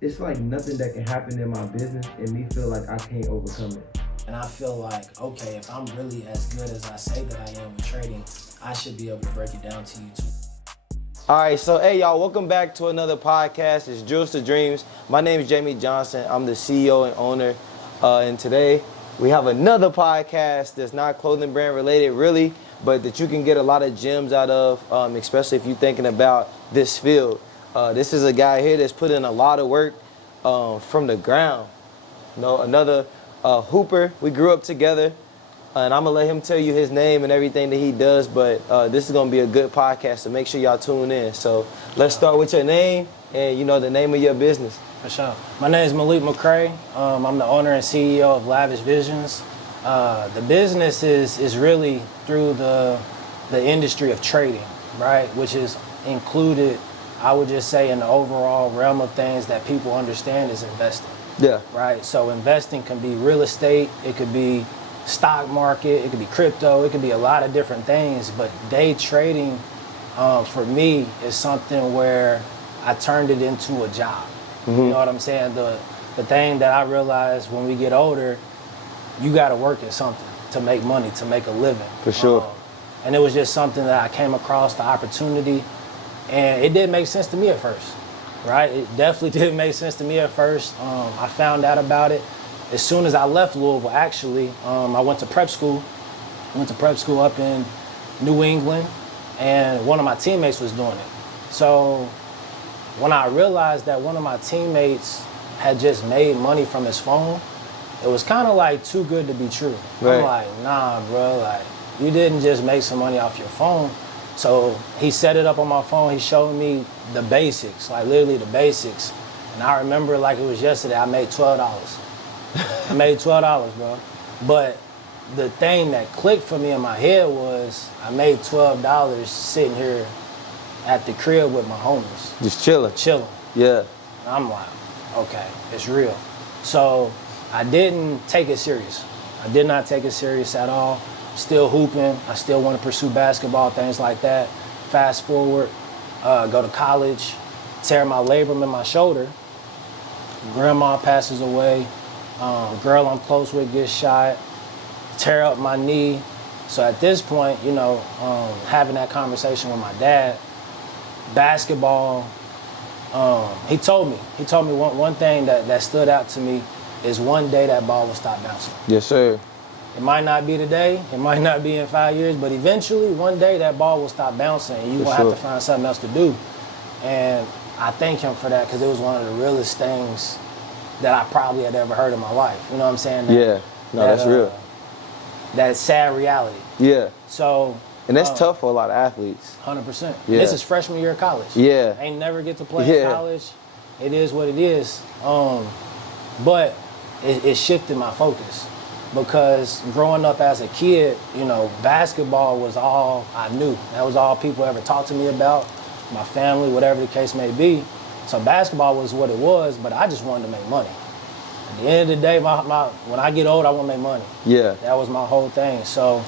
It's like nothing that can happen in my business and me feel like I can't overcome it. And I feel like, okay, if I'm really as good as I say that I am with trading, I should be able to break it down to you too. All right, so hey y'all, welcome back to another podcast. It's drillstodreams. My name is Jamie Johnson. I'm the CEO and owner. And today we have another podcast that's not clothing brand related really, but that you can get a lot of gems out of, especially if you're thinking about this field. This is a guy here that's put in a lot of work from the ground. You know, another hooper. We grew up together. And I'm gonna let him tell you his name and everything that he does, but this is gonna be a good podcast, so make sure y'all tune in. So let's start with your name and the name of your business. For sure. My name is Maliks. I'm the owner and CEO of Lavish Visions. The business is really through the industry of trading, right? Which is included, I would just say, in the overall realm of things that people understand is investing. Yeah. Right. So investing can be real estate, it could be stock market, it could be crypto, it could be a lot of different things, but day trading for me is something where I turned it into a job. You know what I'm saying? The thing that I realized when we get older, you got to work at something to make money, to make a living. For sure. And it was just something that I came across, the opportunity, and it did make sense to me at first, right? It definitely did make sense to me at first. I found out about it as soon as I left Louisville, actually. I went to prep school. Up in New England, and one of my teammates was doing it. So when I realized that one of my teammates had just made money from his phone, it was kind of like too good to be true. Right. I'm like, nah, bro, like you didn't just make some money off your phone. So he set it up on my phone. He showed me the basics, like literally the basics. And I remember like it was yesterday, I made $12. I made $12, bro. But the thing that clicked for me in my head was I made $12 sitting here at the crib with my homies. Just chilling. Yeah. I'm like, okay, it's real. So I didn't take it serious. I did not take it serious at all. Still hooping. I still want to pursue basketball, things like that. Fast forward, go to college, tear my labrum in my shoulder. Grandma passes away. Girl I'm close with gets shot, tear up my knee. So at this point, having that conversation with my dad, basketball, he told me one thing that stood out to me is one day that ball will stop bouncing. Yes, sir. It might not be today, it might not be in 5 years, but eventually one day that ball will stop bouncing and you're going to have to find something else to do. And I thank him for that because it was one of the realest things that I probably had ever heard in my life. You know what I'm saying? That's real. That sad reality. Yeah. So. And that's tough for a lot of athletes. 100%. Yeah. This is freshman year of college. Yeah. I ain't never get to play in college. It is what it is. But it shifted my focus because growing up as a kid, basketball was all I knew. That was all people ever talked to me about, my family, whatever the case may be. So basketball was what it was, but I just wanted to make money. At the end of the day, when I get old, I want to make money. Yeah. That was my whole thing. So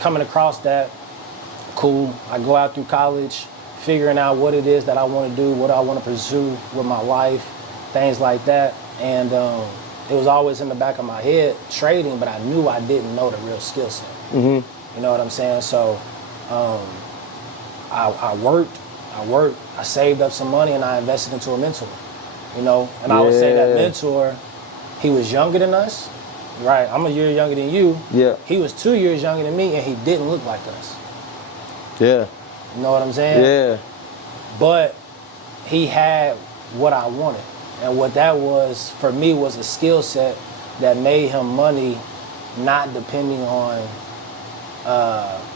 coming across that, cool. I go out through college, figuring out what it is that I want to do, what I want to pursue with my life, things like that. And it was always in the back of my head, trading, but I knew I didn't know the real skill set. You know what I'm saying? So I worked, I saved up some money, and I invested into a mentor, And I would say that mentor, he was younger than us, right? I'm a year younger than you. Yeah. He was 2 years younger than me, and he didn't look like us. Yeah. You know what I'm saying? Yeah. But he had what I wanted, and what that was, for me, was a skill set that made him money, not depending on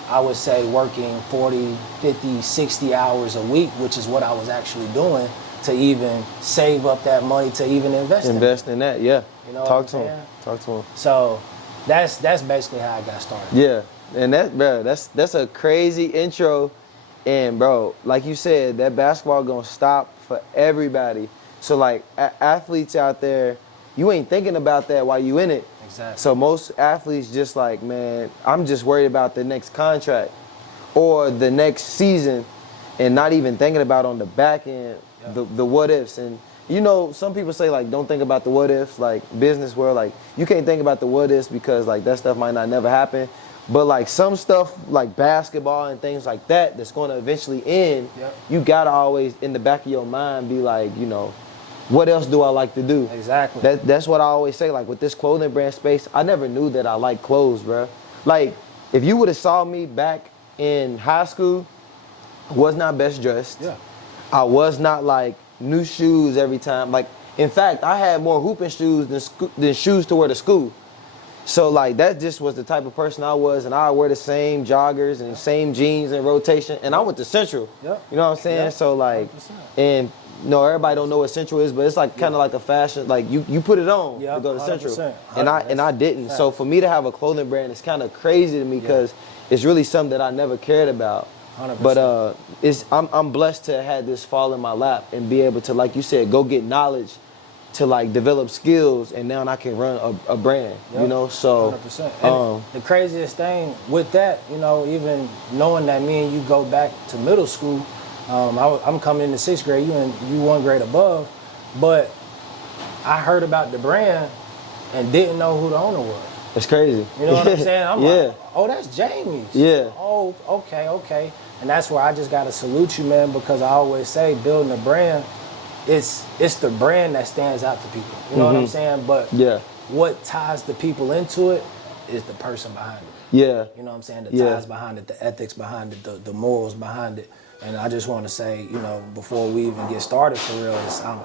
I would say working 40, 50, 60 hours a week, which is what I was actually doing to even save up that money to even invest in that, yeah. You know Talk to him. So that's basically how I got started. Yeah, and that's a crazy intro. And bro, like you said, that basketball gonna stop for everybody. So like athletes out there, you ain't thinking about that while you in it. Exactly. So most athletes just like, man, I'm just worried about the next contract or the next season and not even thinking about on the back end, the what ifs. And you know, some people say like don't think about the what ifs, like business world, like you can't think about the what ifs because like that stuff might not never happen. But like some stuff like basketball and things like that that's going to eventually end, you gotta always in the back of your mind be like, you know, what else do I like to do? Exactly. That's what I always say. Like with this clothing brand space, I never knew that I like clothes, bro. Like if you would have saw me back in high school, I was not best dressed. Yeah. I was not like new shoes every time. Like in fact, I had more hooping shoes than shoes to wear to school. So like that just was the type of person I was, and I wear the same joggers and same jeans in rotation. And I went to Central. Yep. You know what I'm saying? Yep. So like, 100%. and no, everybody don't know what Central is, but it's like kind of like a fashion. Like you put it on to go to Central, 100%. and I didn't. So for me to have a clothing brand is kind of crazy to me because it's really something that I never cared about. 100%. But I'm blessed to have had this fall in my lap and be able to, like you said, go get knowledge to like develop skills, and now I can run a brand. You know, so 100%. And the craziest thing with that, you know, even knowing that me and you go back to middle school. I'm coming into 6th grade, you 1 grade above, but I heard about the brand and didn't know who the owner was. It's crazy. You know what I'm saying? I'm yeah. like, oh, that's Jamie's. Yeah. Oh, okay. And that's where I just gotta salute you, man, because I always say building a brand, it's the brand that stands out to people. You know what I'm saying? But what ties the people into it is the person behind it. Yeah. You know what I'm saying? The ties behind it, the ethics behind it, the morals behind it. And I just want to say, you know, before we even get started for real,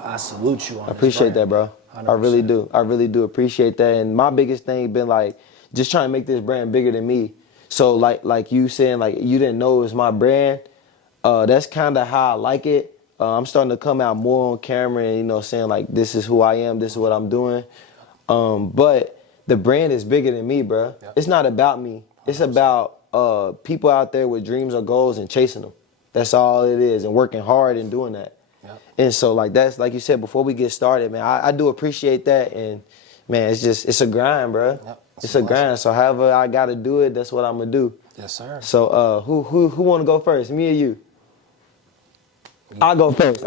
I salute you on this. I appreciate that, bro. 100%. I really do. I really do appreciate that. And my biggest thing been like just trying to make this brand bigger than me. So like you saying like you didn't know it was my brand. That's kind of how I like it. I'm starting to come out more on camera and, you know, saying like this is who I am, this is what I'm doing. But the brand is bigger than me, bro. Yep. It's not about me. It's about people out there with dreams or goals and chasing them. That's all it is, and working hard and doing that. Yep. And so like that's like you said before we get started, man, I do appreciate that. And man, it's a grind, bro. Yep. It's a grind. So however I gotta do it, that's what I'm gonna do. Yes, sir. So who wanna go first? Me or you? I'll go first.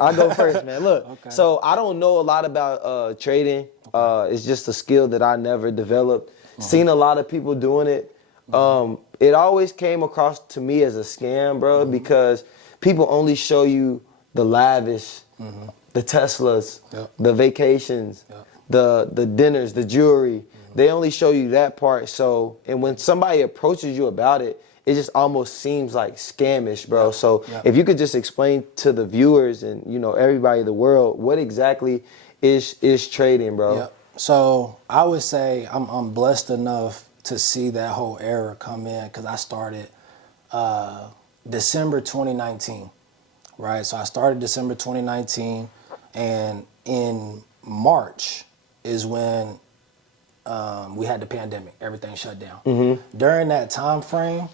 Man. Look, so I don't know a lot about trading. It's just a skill that I never developed. Seen a lot of people doing it. It always came across to me as a scam, bro, because people only show you the lavish, the Teslas, the vacations, the dinners, the jewelry. They only show you that part. So, and when somebody approaches you about it, it just almost seems like scamish, bro. So if you could just explain to the viewers and, you know, everybody in the world, what exactly is trading, bro? Yep. So I would say I'm blessed enough to see that whole era come in because I started December 2019, right? So I started December 2019, and in March is when we had the pandemic. Everything shut down. During that time frame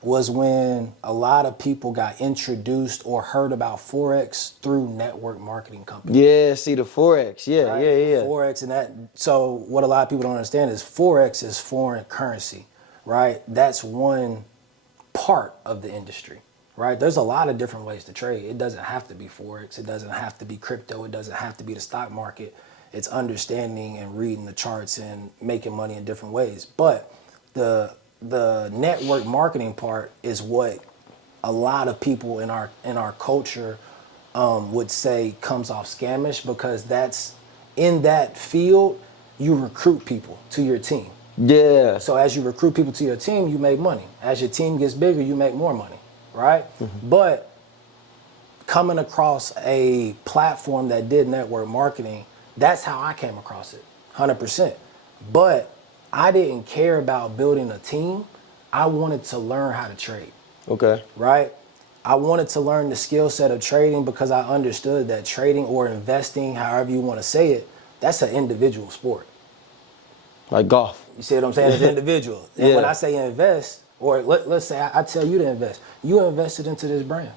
was when a lot of people got introduced or heard about Forex through network marketing companies. Yeah, see the Forex. Yeah, right? yeah. Forex and that. So what a lot of people don't understand is Forex is foreign currency, right? That's one part of the industry, right? There's a lot of different ways to trade. It doesn't have to be Forex. It doesn't have to be crypto. It doesn't have to be the stock market. It's understanding and reading the charts and making money in different ways. But the network marketing part is what a lot of people in our culture would say comes off scamish, because that's in that field you recruit people to your team. Yeah. So as you recruit people to your team, you make money. As your team gets bigger, you make more money, right? But coming across a platform that did network marketing, that's how I came across it, 100%. But I didn't care about building a team. I wanted to learn how to trade. Okay. Right? I wanted to learn the skill set of trading because I understood that trading or investing, however you want to say it, that's an individual sport. Like golf. You see what I'm saying? It's individual. And when I say invest, or let's say I tell you to invest, you invested into this brand.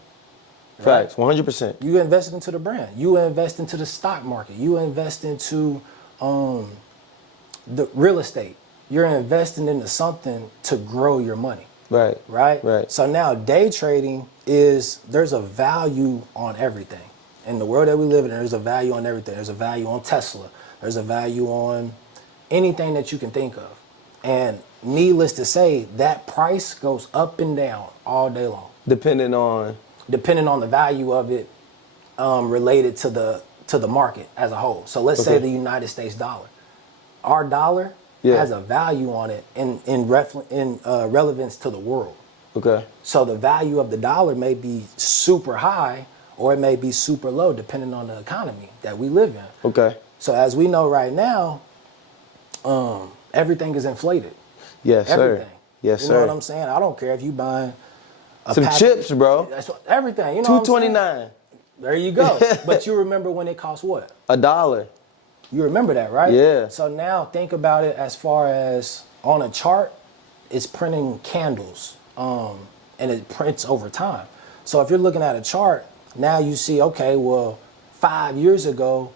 Right? Facts, 100%. You invest into the brand. You invest into the stock market. You invest into the real estate. You're investing into something to grow your money. Right? So now day trading there's a value on everything. In the world that we live in, there's a value on everything. There's a value on Tesla. There's a value on anything that you can think of. And needless to say, that price goes up and down all day long. Depending on the value of it, related to the market as a whole. So let's say the United States dollar. Our dollar has a value on it in relevance to the world. Okay. So the value of the dollar may be super high or it may be super low depending on the economy that we live in. Okay. So as we know right now, everything is inflated. Yes, everything. sir. Yes, you sir. know what I'm saying? I don't care if you buying some chips, bro. That's everything. You know $2.29. There you go. But you remember when it cost what? $1. You remember that, right? Yeah. So now think about it as far as on a chart, it's printing candles, and it prints over time. So if you're looking at a chart, now you see, okay, well, 5 years ago,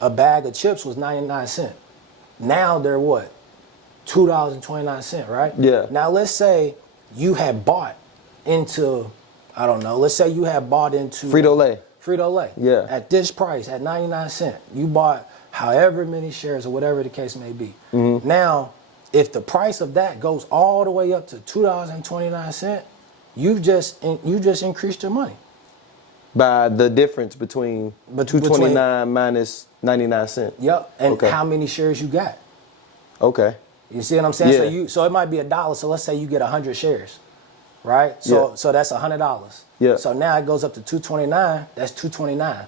a bag of chips was 99 cents. Now they're what? $2.29, right? Yeah. Now let's say you had bought into, I don't know, let's say you had bought into Frito-Lay. Yeah. At this price, at 99 cents. You bought however many shares or whatever the case may be. Mm-hmm. Now, if the price of that goes all the way up to $2.29, you just increased your money. By the difference between $2.29 minus 99 cents. Yep. And how many shares you got? Okay. You see what I'm saying? Yeah. So it might be $1. So let's say you get 100 shares, right? So that's $100. Yeah. So now it goes up to $2.29. That's $2.29.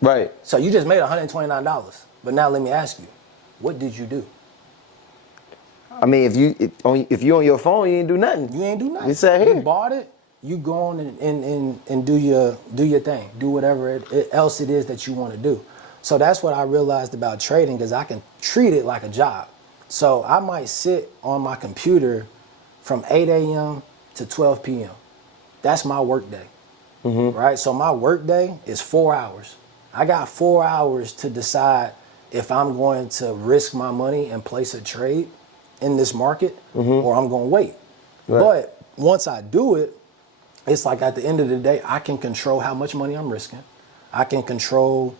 Right. So you just made $129. But now let me ask you, what did you do? I mean, if you on your phone, you ain't do nothing. You ain't do nothing. You sat here. You bought it. You go on and do your thing. Do whatever else it is that you want to do. So that's what I realized about trading, because I can treat it like a job. So I might sit on my computer from 8 a.m. to 12 p.m. That's my work day, right? So my work day is 4 hours. I got 4 hours to decide if I'm going to risk my money and place a trade in this market or I'm going to wait. Right. But once I do it, it's like at the end of the day, I can control how much money I'm risking. I can control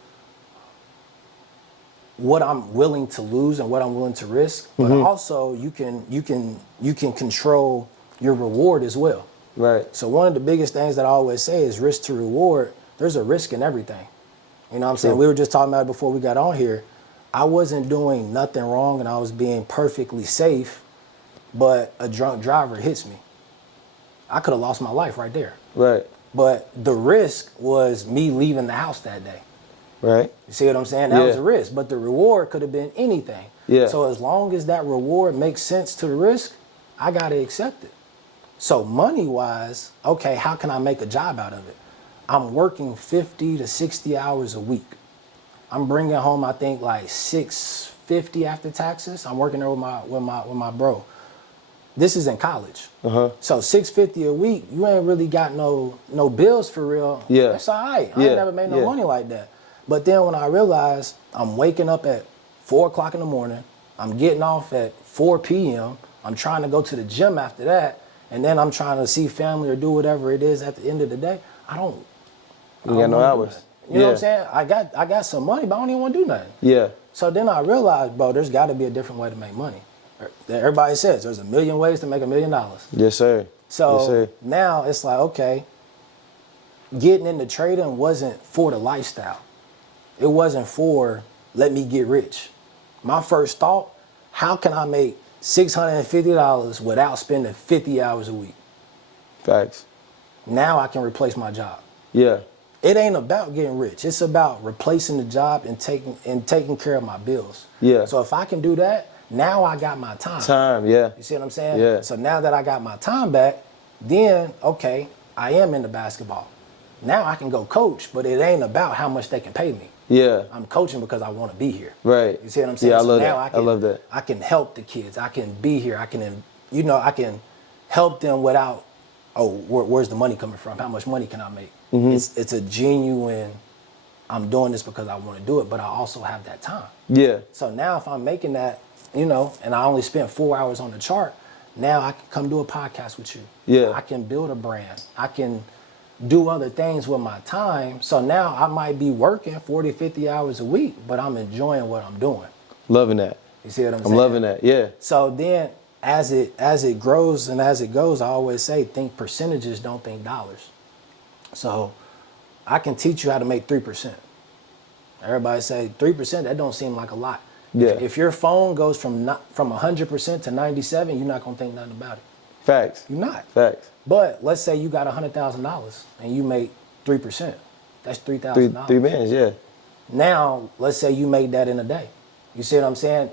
what I'm willing to lose and what I'm willing to risk, but also you can control your reward as well. Right. So one of the biggest things that I always say is risk to reward. There's a risk in everything. You know what I'm saying? We were just talking about it before we got on here. I wasn't doing nothing wrong and I was being perfectly safe, but a drunk driver hits me. I could have lost my life right there. Right. But the risk was me leaving the house that day. Right. You see what I'm saying? That was a risk, but the reward could have been anything. Yeah. So as long as that reward makes sense to the risk, I got to accept it. So money-wise, okay, how can I make a job out of it? I'm working 50 to 60 hours a week. I'm bringing home, I think, like $650 after taxes. I'm working there with my bro. This is in college. So $650 a week, you ain't really got no bills for real. Yeah. That's all right. I ain't never made no money like that. But then when I realized I'm waking up at 4 o'clock in the morning, I'm getting off at 4 p.m., I'm trying to go to the gym after that, and then I'm trying to see family or do whatever it is at the end of the day, I don't got no hours. You know what I'm saying? I got some money, but I don't even want to do nothing. Yeah. So then I realized, bro, there's got to be a different way to make money. Everybody says there's a million ways to make $1 million. Yes, sir. So yes, sir. Now it's like, okay, getting into trading wasn't for the lifestyle. It wasn't for let me get rich. My first thought, how can I make $650 without spending 50 hours a week? Facts. Now I can replace my job. Yeah. It ain't about getting rich. It's about replacing the job and taking care of my bills. Yeah. So if I can do that, now I got my time. Time, yeah. You see what I'm saying? Yeah. So now that I got my time back, then, okay, I am into basketball. Now I can go coach, but it ain't about how much they can pay me. Yeah. I'm coaching because I want to be here. Right. You see what I'm saying? Yeah, I so love now that. I love that. I can help the kids. I can be here. I can help them without, where's the money coming from? How much money can I make? It's a genuine, I'm doing this because I want to do it, but I also have that time. Yeah. So now if I'm making that, and I only spent 4 hours on the chart, now I can come do a podcast with you. Yeah. I can build a brand. I can do other things with my time. So now I might be working 40, 50 hours a week, but I'm enjoying what I'm doing. Loving that. You see what I'm saying? I'm loving that. Yeah. So then as it grows and as it goes, I always say, think percentages, don't think dollars. So I can teach you how to make 3%. Everybody say 3%, that don't seem like a lot. Yeah. If your phone goes from 100% to 97, you're not gonna think nothing about it. Facts. You're not. Facts. But let's say you got $100,000 and you make 3%. That's $3,000. Three bands, yeah. Now, let's say you made that in a day. You see what I'm saying?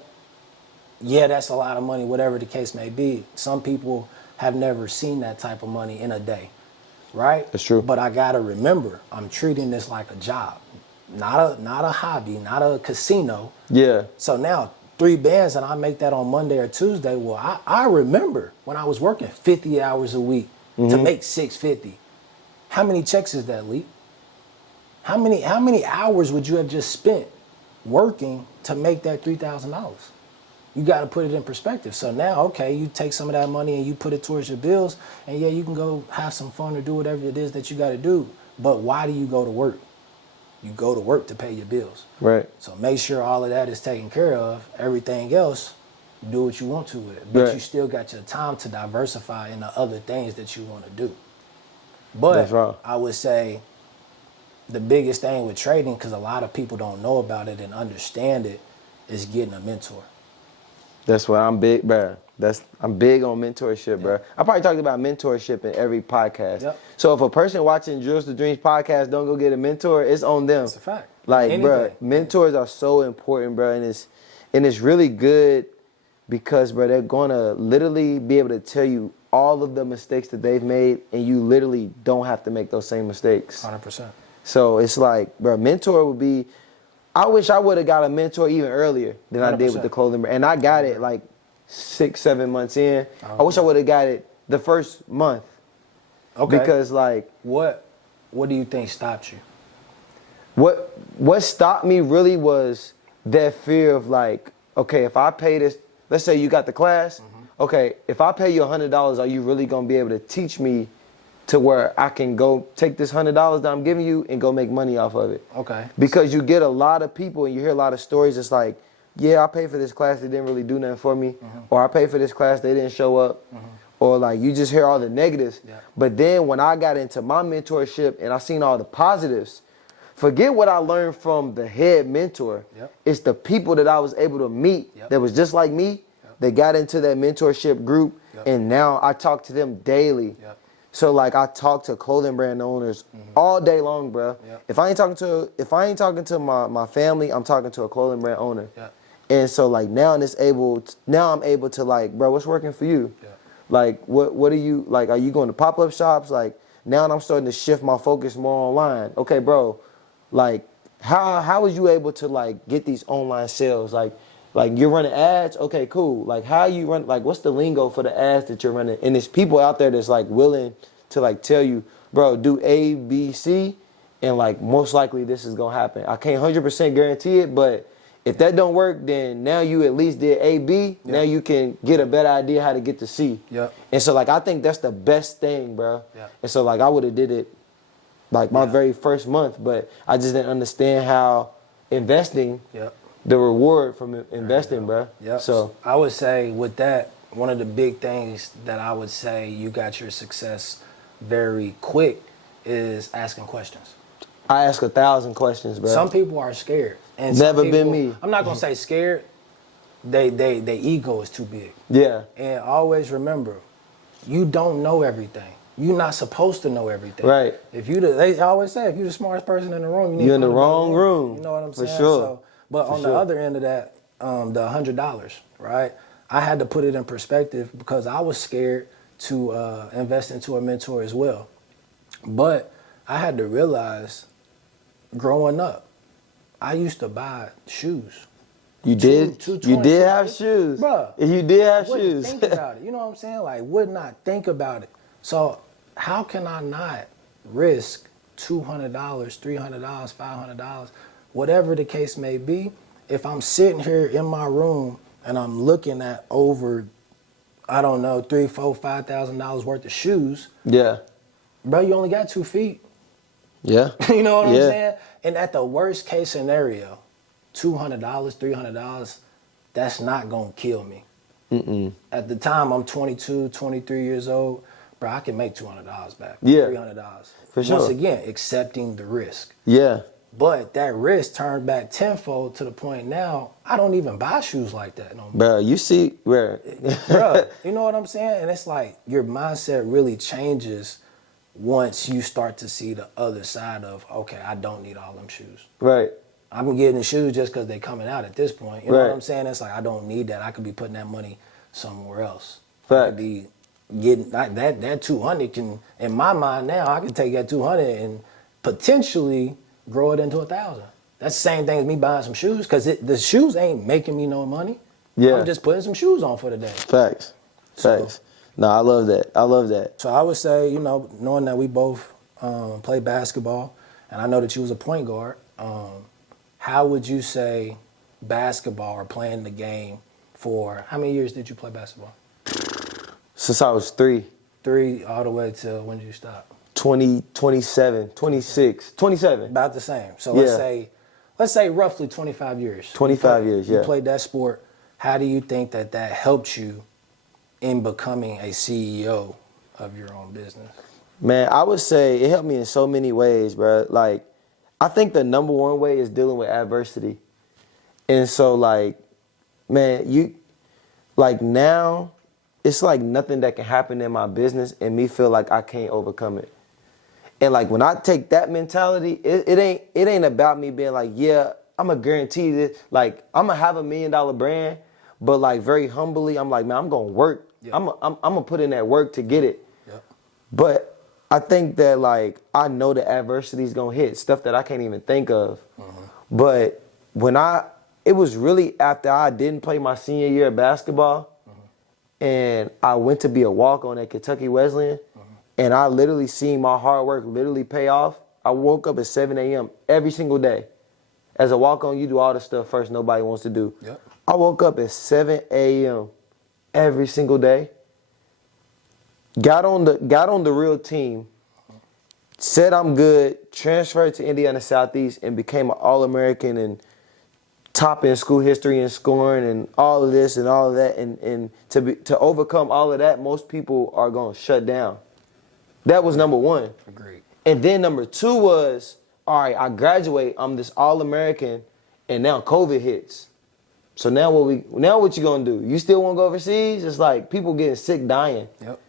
Yeah, that's a lot of money, whatever the case may be. Some people have never seen that type of money in a day, right? That's true. But I gotta remember, I'm treating this like a job, not a hobby, not a casino. Yeah. So now 3 bands and I make that on Monday or Tuesday. Well, I remember when I was working 50 hours a week to make $650. How many checks is that, Lee? How many hours would you have just spent working to make that $3,000? You got to put it in perspective. So now, okay, you take some of that money and you put it towards your bills, and yeah, you can go have some fun or do whatever it is that you got to do. But why do you go to work? You go to work to pay your bills. Right. So make sure all of that is taken care of. Everything else, do what you want to with it. But Right. you still got your time to diversify into other things that you want to do. But That's right. I would say the biggest thing with trading, because a lot of people don't know about it and understand it, is getting a mentor. That's why I'm big, bro. I'm big on mentorship, bro. I probably talked about mentorship in every podcast. Yep. So if a person watching Drills to Dreams podcast don't go get a mentor, it's on them. That's a fact. Like, bro, mentors are so important, bro, and it's really good because, bro, they're gonna literally be able to tell you all of the mistakes that they've made, and you literally don't have to make those same mistakes. 100%. So it's like, bro, mentor would be. I wish I would have got a mentor even earlier than I did with the clothing brand. And I got it like 6-7 months in. I wish I would have got it the first month. Okay. Because like What do you think stopped you? what stopped me really was that fear of like, okay, if I pay this, let's say you got the class, okay, if I pay you $100, are you really gonna be able to teach me to where I can go take this $100 that I'm giving you and go make money off of it? Okay. Because you get a lot of people and you hear a lot of stories. It's like, yeah, I paid for this class, they didn't really do nothing for me. Or I paid for this class, they didn't show up. Or like you just hear all the negatives. Yeah. But then when I got into my mentorship and I seen all the positives, forget what I learned from the head mentor. Yep. It's the people that I was able to meet Yep. that was just like me. They got into that mentorship group, and now I talk to them daily. Yep. So like I talk to clothing brand owners all day long, bro. Yep. If I ain't talking to my family, I'm talking to a clothing brand owner. Yep. And so like now I'm able to like, bro, what's working for you? Yep. Like what are you like? Are you going to pop-up shops? Like now I'm starting to shift my focus more online. Okay, bro, like how was you able to like get these online sales? Like you're running ads, okay, cool. Like how you run, like what's the lingo for the ads that you're running? And there's people out there that's like willing to like tell you, bro, do A, B, C, and like most likely this is gonna happen. I can't 100% guarantee it, but if that don't work, then now you at least did A, B. Now you can get a better idea how to get to C. Yep. And so like I think that's the best thing, bro. Yep. And so like I would have did it like my very first month, but I just didn't understand how investing. Yep. The reward from investing, bro. Yep. So I would say with that, one of the big things that I would say you got your success very quick is asking questions. I ask 1,000 questions, bro. Some people are scared. And Never some been people, me. I'm not gonna say scared. They ego is too big. Yeah. And always remember, you don't know everything. You're not supposed to know everything. Right. They always say if you're the smartest person in the room, You're in the to wrong room. You know what I'm For saying? sure. So, but For on the sure. other end of that, the $100, right? I had to put it in perspective because I was scared to invest into a mentor as well. But I had to realize, growing up, I used to buy shoes. You did? You did have shoes. Bruh. You did have Wouldn't shoes. think about it. You know what I'm saying? Like, would not think about it. So how can I not risk $200, $300, $500, whatever the case may be, if I'm sitting here in my room and I'm looking at over, I don't know, $3,000, $4,000, $5,000 worth of shoes? Yeah. bro, you only got 2 feet. Yeah. You know what I'm Yeah. saying? And at the worst case scenario, $200, $300, that's not gonna kill me. At the time, I'm 22, 23 years old. Bro, I can make $200 back. Yeah. $300. For sure. Once again, accepting the risk. Yeah. But that risk turned back tenfold to the point now, I don't even buy shoes like that no more. Bro, you see, bro. Bro, you know what I'm saying? And it's like your mindset really changes once you start to see the other side of, okay, I don't need all them shoes. Right. I'm getting the shoes just because they're coming out at this point. You know Right. what I'm saying? It's like, I don't need that. I could be putting that money somewhere else. I Fact. could be getting that 200 can, in my mind now, I can take that 200 and potentially grow it into 1,000. That's the same thing as me buying some shoes, because the shoes ain't making me no money. Yeah. I'm just putting some shoes on for the day. Facts. Facts. No, I love that. I love that. So I would say, you know, knowing that we both play basketball, and I know that you was a point guard, how would you say basketball or playing the game for, how many years did you play basketball? Since I was 3. 3 all the way to when did you stop? 20, 27, 26, 27. About the same. So Yeah. let's say roughly 25 years. 25 years, yeah. You played that sport. How do you think that helped you in becoming a CEO of your own business? Man, I would say it helped me in so many ways, bro. Like, I think the number one way is dealing with adversity. And so, like, man, now, it's like nothing that can happen in my business and me feel like I can't overcome it. And like, when I take that mentality, it ain't about me being like, yeah, I'm gonna guarantee this. Like, I'm gonna have $1 million brand, but like very humbly, I'm like, man, I'm gonna work. Yeah. I'm gonna put in that work to get it. Yep. But I think that, like, I know the adversity is gonna hit, stuff that I can't even think of. But it was really after I didn't play my senior year of basketball, and I went to be a walk-on at Kentucky Wesleyan, and I literally seen my hard work literally pay off. I woke up at 7 a.m. every single day. As a walk-on, you do all the stuff first nobody wants to do. Yep. I woke up at 7 a.m. every single day. Got on the real team. Said I'm good. Transferred to Indiana Southeast and became an All-American and top in school history and scoring and all of this and all of that. And to overcome all of that, most people are gonna shut down. That was number one. Agreed. And then number 2 was, all right, I graduate. I'm this All-American, and now COVID hits. So now what you gonna do? You still wanna go overseas? It's like people getting sick, dying. Yep.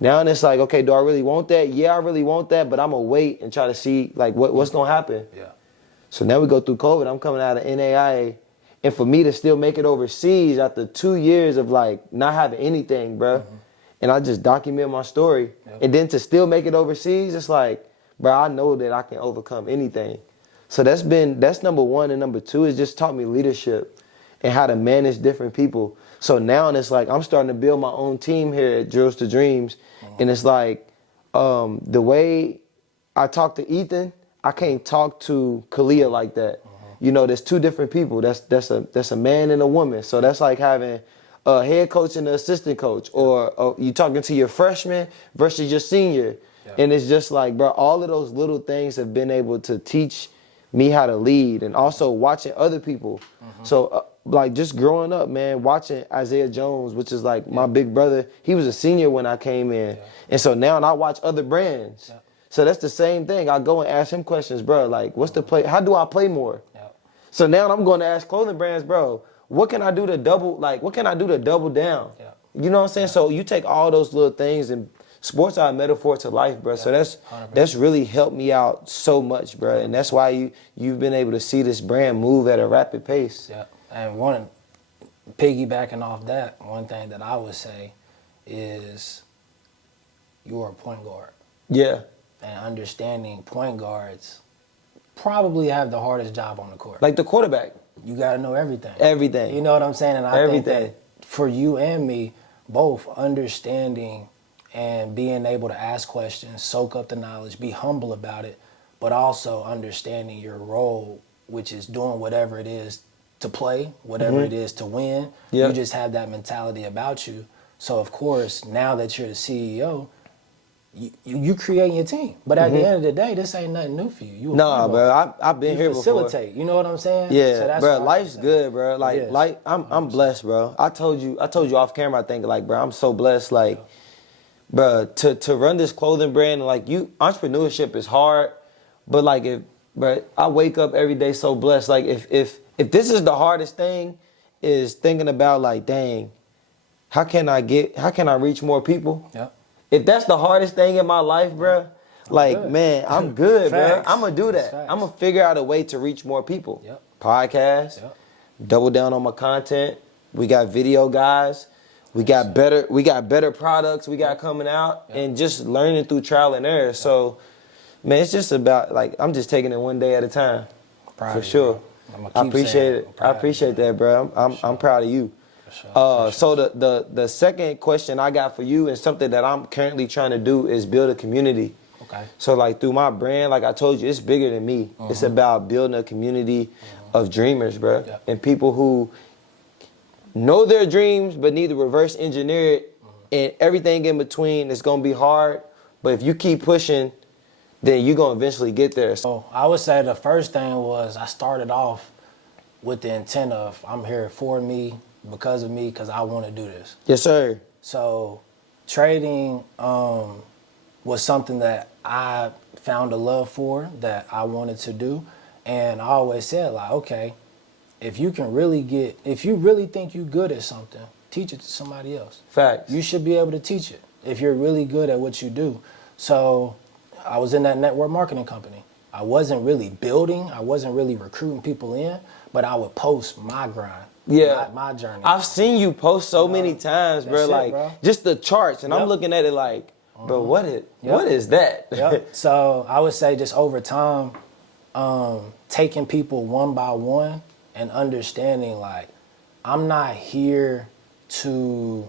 Now it's like, okay, do I really want that? Yeah, I really want that, but I'm gonna wait and try to see like what's gonna happen. Yeah. So now we go through COVID. I'm coming out of NAIA, and for me to still make it overseas after 2 years of like not having anything, bruh, and I just document my story, and then to still make it overseas, it's like, bruh, I know that I can overcome anything. So that's number 1, and number 2 is just taught me leadership and how to manage different people. So now it's like I'm starting to build my own team here at Drills to Dreams, and it's like the way I talk to Ethan, I can't talk to Kalia like that. You know, there's 2 different people. That's a man and a woman. So that's like having a head coach and an assistant coach, or you talking to your freshman versus your senior. Yeah. And it's just like, bro, all of those little things have been able to teach me how to lead, and also watching other people. So like just growing up, man, watching Isaiah Jones, which is like my big brother, he was a senior when I came in. And so now I watch other brands. So that's the same thing. I go and ask him questions, bro, like what's the play? How do I play more? So now I'm going to ask clothing brands, bro, what can I do to double down? You know what I'm saying? So you take all those little things, and sports are a metaphor to life, bro. So that's really helped me out so much, bro. And that's why you've been able to see this brand move at a rapid pace. Yeah. And piggybacking off that, one thing that I would say is you're a point guard. Yeah. And understanding point guards probably have the hardest job on the court. Like the quarterback. You got to know everything. Everything. You know what I'm saying? And I think that for you and me, both understanding and being able to ask questions, soak up the knowledge, be humble about it, but also understanding your role, which is doing whatever it is to play, whatever it is to win. Yep. You just have that mentality about you. So, of course, now that you're the CEO, you creating your team. But at the end of the day, this ain't nothing new for you. You a Nah, front bro, I've been here before. facilitate. You know what I'm saying? Yeah, So that's bro, what I life's say. good, bro. Like, Yes. life, I'm blessed, bro. I told you off camera. I think, like, bro, I'm so blessed. Like, bro, to run this clothing brand, like, entrepreneurship is hard, but like, bro, I wake up every day so blessed. Like, if this is the hardest thing, is thinking about like, dang, how can I reach more people? Yeah. If that's the hardest thing in my life, bro, like, good. man, I'm good, bro. Facts. I'm gonna do That's that. facts. I'm gonna figure out a way to reach more people. Yep. Podcast, Yep. double down on my content. We got video guys. We got better products we got coming out, and just learning through trial and error. So, man, it's just about, like, I'm just taking it one day at a time. Proud For of you, sure. bro. I'ma I keep appreciate saying it. I'm I proud of appreciate you, that, bro. I'm proud of you. So the second question I got for you, and something that I'm currently trying to do, is build a community. Okay. So, like, through my brand, like I told you, it's bigger than me. It's about building a community of dreamers, bro. Yeah. And people who know their dreams but need to reverse engineer it, and everything in between. Is gonna be hard, but if you keep pushing, then you're gonna eventually get there. So I would say the first thing was I started off with the intent of I'm here for me, because of me, because I want to do this. Yes, sir. So trading was something that I found a love for, that I wanted to do. And I always said, like, okay, if you really think you're good at something, teach it to somebody else. Facts. You should be able to teach it if you're really good at what you do. So I was in that network marketing company. I wasn't really building, I wasn't really recruiting people in, but I would post my grind. Yeah, my journey. I've seen you post so many times, bro. That's it, Like, bro. just the charts, and I'm Yep. looking at it like, bro, what is that? Yep. So I would say just over time, taking people one by one and understanding, like, I'm not here to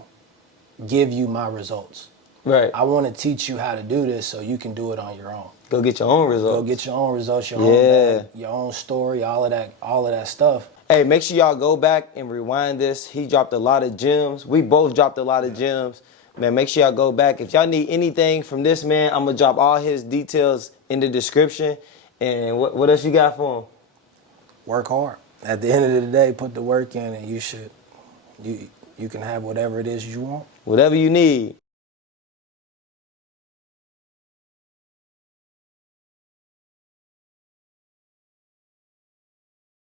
give you my results. Right. I want to teach you how to do this so you can do it on your own. Go get your own results. Go get your own results, your Yeah. own bag, your own story, all of that stuff. Hey, make sure y'all go back and rewind this. He dropped a lot of gems. We both dropped a lot of gems. Man, make sure y'all go back. If y'all need anything from this man, I'm going to drop all his details in the description. And what else you got for him? Work hard. At the end of the day, put the work in, and you can have whatever it is you want. Whatever you need.